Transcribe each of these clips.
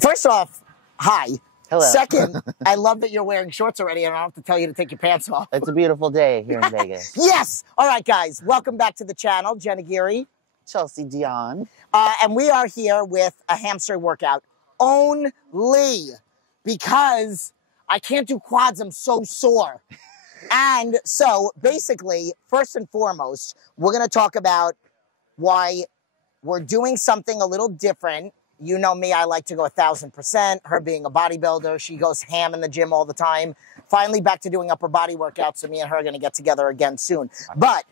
First off, hi. Hello. Second, I love that you're wearing shorts already and I don't have to tell you to take your pants off. It's a beautiful day here in Vegas. Yes! All right, guys. Welcome back to the channel. Jenna Geary. Chelsea Dion. And we are here with a hamstring workout only because I can't do quads. I'm so sore. And so basically, first and foremost, we're going to talk about why we're doing something a little different. You know me, I like to go 1,000%. Her being a bodybuilder, she goes ham in the gym all the time. Finally back to doing upper body workouts, so me and her are going to get together again soon. But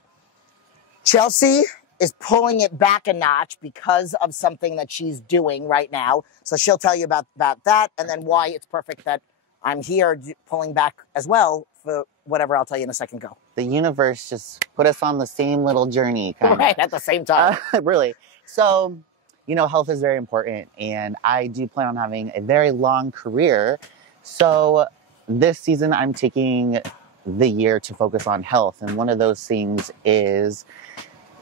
Chelsea is pulling it back a notch because of something that she's doing right now. So she'll tell you about that and then why it's perfect that I'm here pulling back as well for whatever I'll tell you in a second. Go. The universe just put us on the same little journey. Right, at the same time. Really. So, you know, health is very important, and I do plan on having a very long career. So this season, I'm taking the year to focus on health. And one of those things is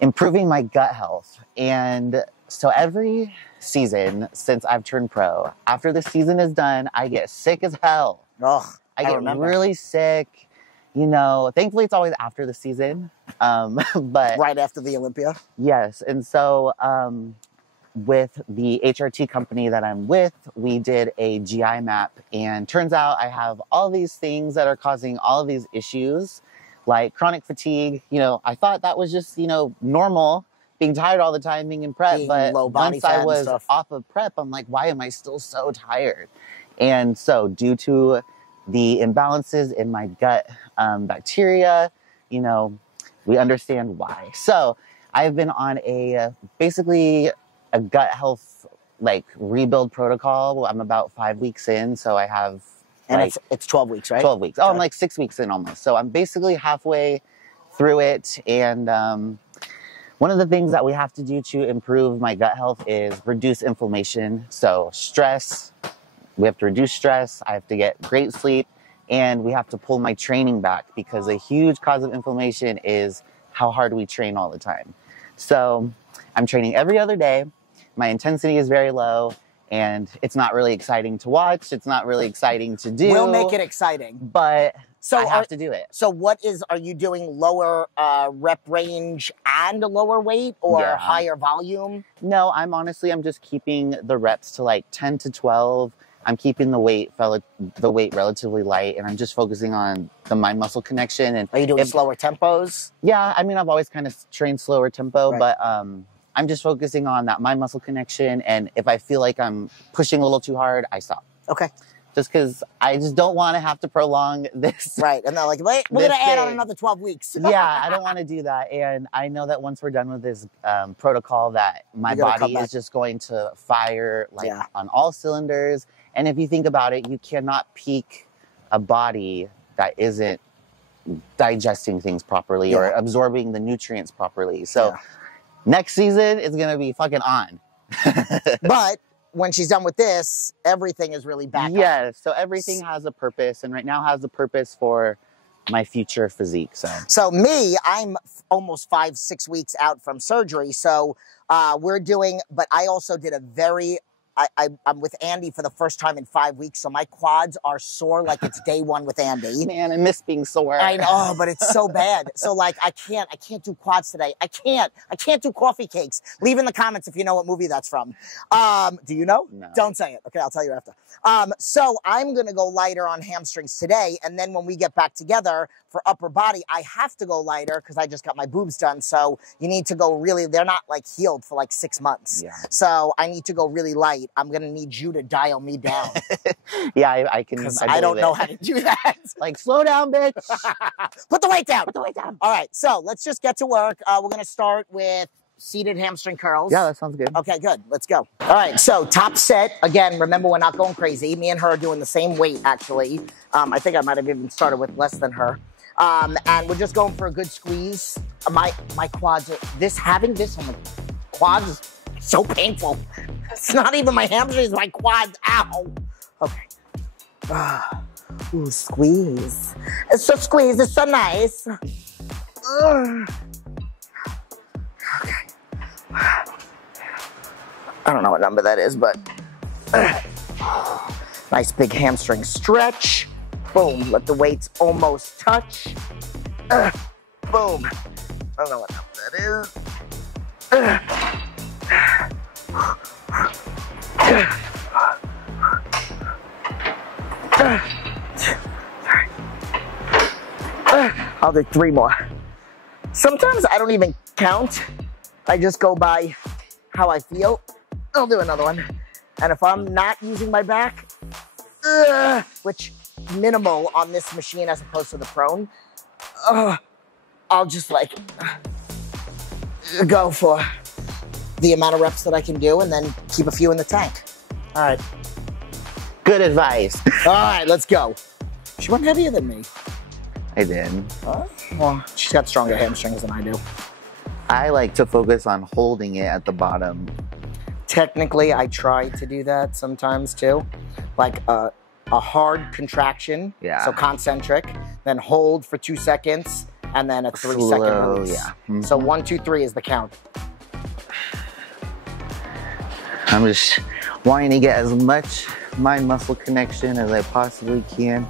improving my gut health. And so every season since I've turned pro, after the season is done, I get sick as hell. Oh, I get really sick. You know, thankfully it's always after the season. But right after the Olympia. Yes. And so, with the HRT company that I'm with, we did a GI map, and turns out I have all these things that are causing all of these issues, like chronic fatigue. You know, I thought that was just, you know, normal, being tired all the time, being in prep, but once I was off of prep, I'm like, why am I still so tired? And so due to the imbalances in my gut bacteria, you know, we understand why. So I've been on basically a gut health rebuild protocol. I'm about 5 weeks in, so I have it's 12 weeks, right? 12 weeks. Oh, I'm like 6 weeks in almost. So I'm basically halfway through it. And one of the things that we have to do to improve my gut health is reduce inflammation. So stress, we have to reduce stress. I have to get great sleep, and we have to pull my training back, because a huge cause of inflammation is how hard we train all the time. So I'm training every other day. My intensity is very low, and it's not really exciting to watch. It's not really exciting to do. We'll make it exciting. But I have to do it. So are you doing lower rep range and a lower weight, or higher volume? No, I'm just keeping the reps to like 10 to 12. I'm keeping the weight relatively light, and I'm just focusing on the mind-muscle connection. And are you doing slower tempos? Yeah, I mean, I've always kind of trained slower tempo, but I'm just focusing on that mind-muscle connection. And if I feel like I'm pushing a little too hard, I stop. Okay. Just because I just don't want to have to prolong this. Right. And they're like, wait, we're going to add on another 12 weeks. Yeah, I don't want to do that. And I know that once we're done with this protocol, that my body is just going to fire on all cylinders. And if you think about it, you cannot peak a body that isn't digesting things properly or absorbing the nutrients properly. So next season is going to be fucking on. But when she's done with this, everything is really back up. So everything has a purpose, and right now has a purpose for my future physique. So me, I'm almost 5-6 weeks out from surgery. So but I also did I'm with Andy for the first time in 5 weeks, so my quads are sore like it's day one with Andy. Man, I miss being sore. I know, but it's so bad. So like, I can't do quads today. I can't do coffee cakes. Leave in the comments if you know what movie that's from. Do you know? No. Don't say it. Okay, I'll tell you after. So I'm gonna go lighter on hamstrings today, and then when we get back together for upper body, I have to go lighter because I just got my boobs done. So you need to go really, they're not like healed for like 6 months. Yeah. So I need to go really light. I'm going to need you to dial me down. Yeah, I can. I don't know how to do that. Like, slow down, bitch. Put the weight down. Put the weight down. All right. So let's just get to work. We're going to start with seated hamstring curls. Yeah, that sounds good. Okay, good. Let's go. All right. So top set. Again, remember, we're not going crazy. Me and her are doing the same weight, actually. I think I might have even started with less than her. And we're just going for a good squeeze. My quads are, having this on the quads is so painful. It's not even my hamstrings, my quads. Ow. Okay. Ooh, squeeze. It's so squeeze. It's so nice. Okay. I don't know what number that is, but Nice big hamstring stretch. Boom, let the weights almost touch. Boom. I don't know what that is. I'll do 3 more. Sometimes I don't even count. I just go by how I feel. I'll do another one. And if I'm not using my back, which minimal on this machine as opposed to the prone, I'll just like go for the amount of reps that I can do and then keep a few in the tank. All right. Good advice. All right, let's go. She went heavier than me. I did. Well, she's got stronger hamstrings than I do. I like to focus on holding it at the bottom. Technically, I try to do that sometimes too. Like a hard contraction, so concentric, then hold for 2 seconds, and then a 3-second release. Yeah. Mm-hmm. So 1, 2, 3 is the count. I'm just wanting to get as much mind muscle connection as I possibly can.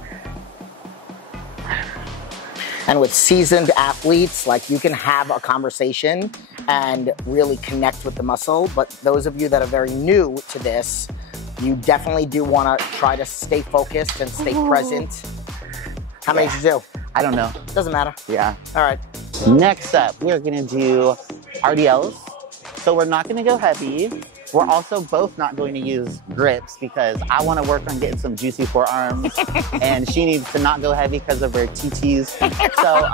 And with seasoned athletes, like, you can have a conversation and really connect with the muscle. But those of you that are very new to this, you definitely do want to try to stay focused and stay present. How many did you do? I don't know. Doesn't matter. Yeah. All right. Next up, we're gonna do RDLs. So we're not gonna go heavy. We're also both not going to use grips because I want to work on getting some juicy forearms, and she needs to not go heavy because of her TTs. So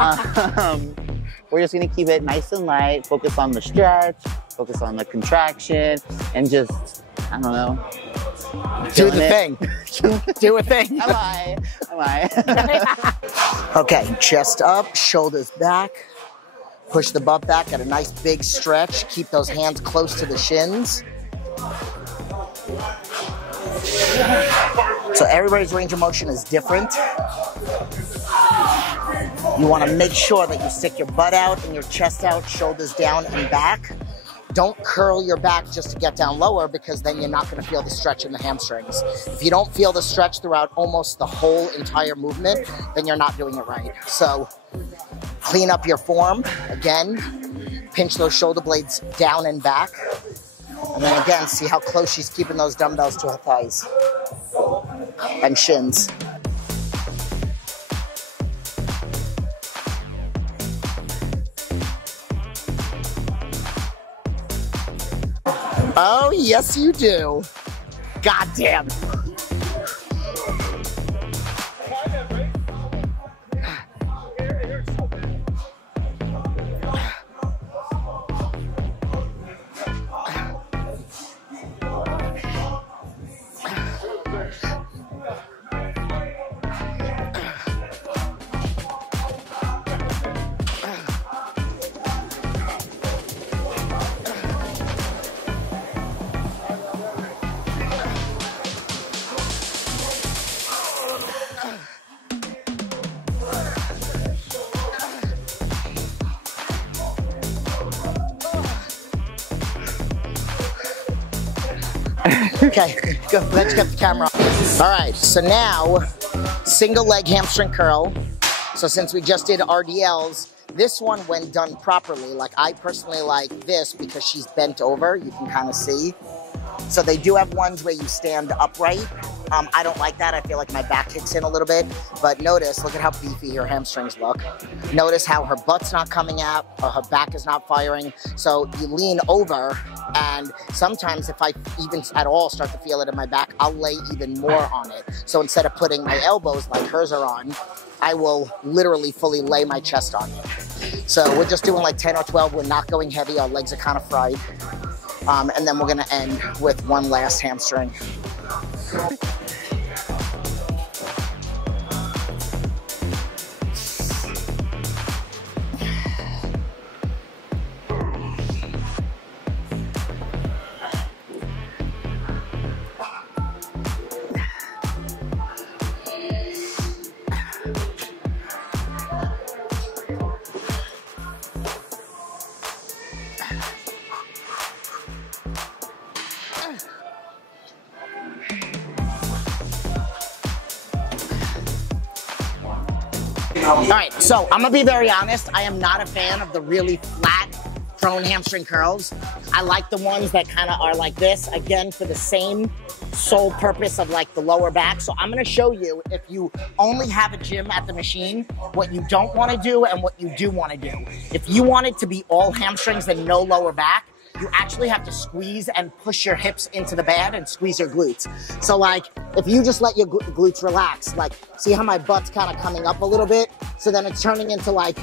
we're just going to keep it nice and light, focus on the stretch, focus on the contraction, and just, I don't know. Do the thing. Do a thing. Am I? Okay, chest up, shoulders back. Push the butt back, get a nice big stretch. Keep those hands close to the shins. So everybody's range of motion is different. You want to make sure that you stick your butt out and your chest out, shoulders down and back. Don't curl your back just to get down lower, because then you're not going to feel the stretch in the hamstrings. If you don't feel the stretch throughout almost the whole entire movement, then you're not doing it right. So clean up your form. Again, pinch those shoulder blades down and back. And then again, see how close she's keeping those dumbbells to her thighs and shins. Oh, yes you do. God damn. Okay, go, let's get the camera on. All right, so now, single leg hamstring curl. So since we just did RDLs, this one, when done properly, like I personally like this because she's bent over, you can kind of see. So they do have ones where you stand upright. I don't like that. I feel like my back kicks in a little bit. But notice, look at how beefy her hamstrings look. Notice how her butt's not coming out, or her back is not firing. So you lean over, and sometimes if I even at all start to feel it in my back, I'll lay even more on it. So instead of putting my elbows like hers are on, I will literally fully lay my chest on it. So we're just doing like 10 or 12. We're not going heavy. Our legs are kind of fried. And then we're gonna end with one last hamstring. All right, so I'm gonna be very honest. I am not a fan of the really flat prone hamstring curls. I like the ones that kind of are like this, again, for the same sole purpose of like the lower back. So I'm gonna show you, if you only have a gym at the machine, what you don't wanna do and what you do wanna do. If you want it to be all hamstrings and no lower back, you actually have to squeeze and push your hips into the bed and squeeze your glutes. So like, if you just let your glutes relax, like, see how my butt's kind of coming up a little bit? So then it's turning into like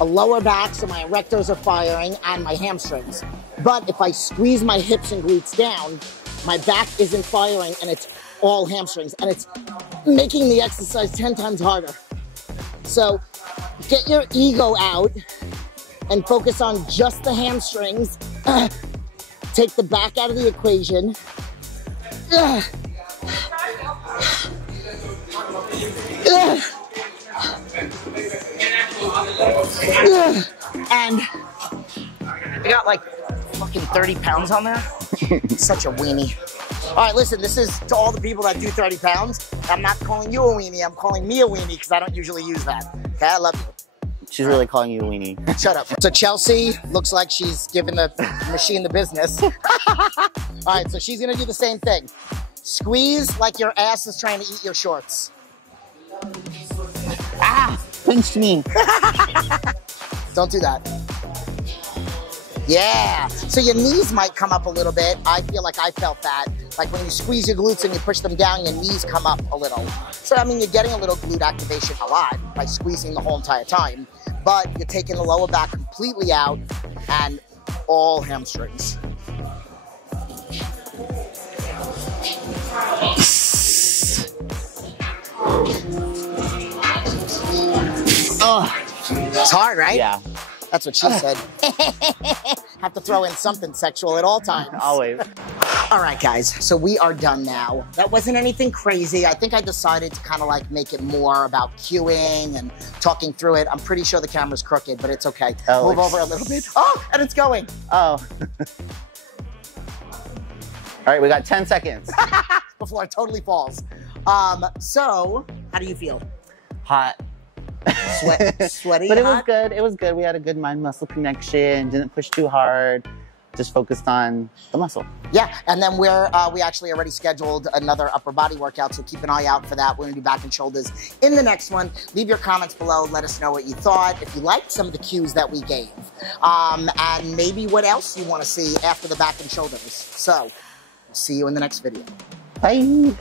a lower back, so my erectors are firing and my hamstrings. But if I squeeze my hips and glutes down, my back isn't firing and it's all hamstrings, and it's making the exercise 10 times harder. So get your ego out and focus on just the hamstrings. Take the back out of the equation. And I got like fucking 30 pounds on there. Such a weenie. All right, listen, this is to all the people that do 30 pounds. I'm not calling you a weenie, I'm calling me a weenie because I don't usually use that. Okay, I love you. She's really calling you a weenie. Shut up. So Chelsea looks like she's giving the machine the business. All right, so she's gonna do the same thing. Squeeze like your ass is trying to eat your shorts. Ah, pinched me. Don't do that. Yeah, so your knees might come up a little bit. I feel like I felt that. Like when you squeeze your glutes and you push them down, your knees come up a little. So I mean, you're getting a little glute activation a lot by squeezing the whole entire time, but you're taking the lower back completely out and all hamstrings. Oh, it's hard, right? Yeah. That's what she said. Have to throw in something sexual at all times. Always. All right, guys, so we are done now. That wasn't anything crazy. I think I decided to kind of like make it more about cueing and talking through it. I'm pretty sure the camera's crooked, but it's okay. Oh, Move over a little bit. Oh, and it's going. Oh. All right, we got 10 seconds. Before it totally falls. So, how do you feel? Hot. Sweaty, but it hot? was good. It was good. We had a good mind-muscle connection. Didn't push too hard. Just focused on the muscle. Yeah, and then we actually already scheduled another upper body workout, so keep an eye out for that. We're gonna do back and shoulders in the next one. Leave your comments below. Let us know what you thought, if you liked some of the cues that we gave, and maybe what else you want to see after the back and shoulders. So, see you in the next video. Bye.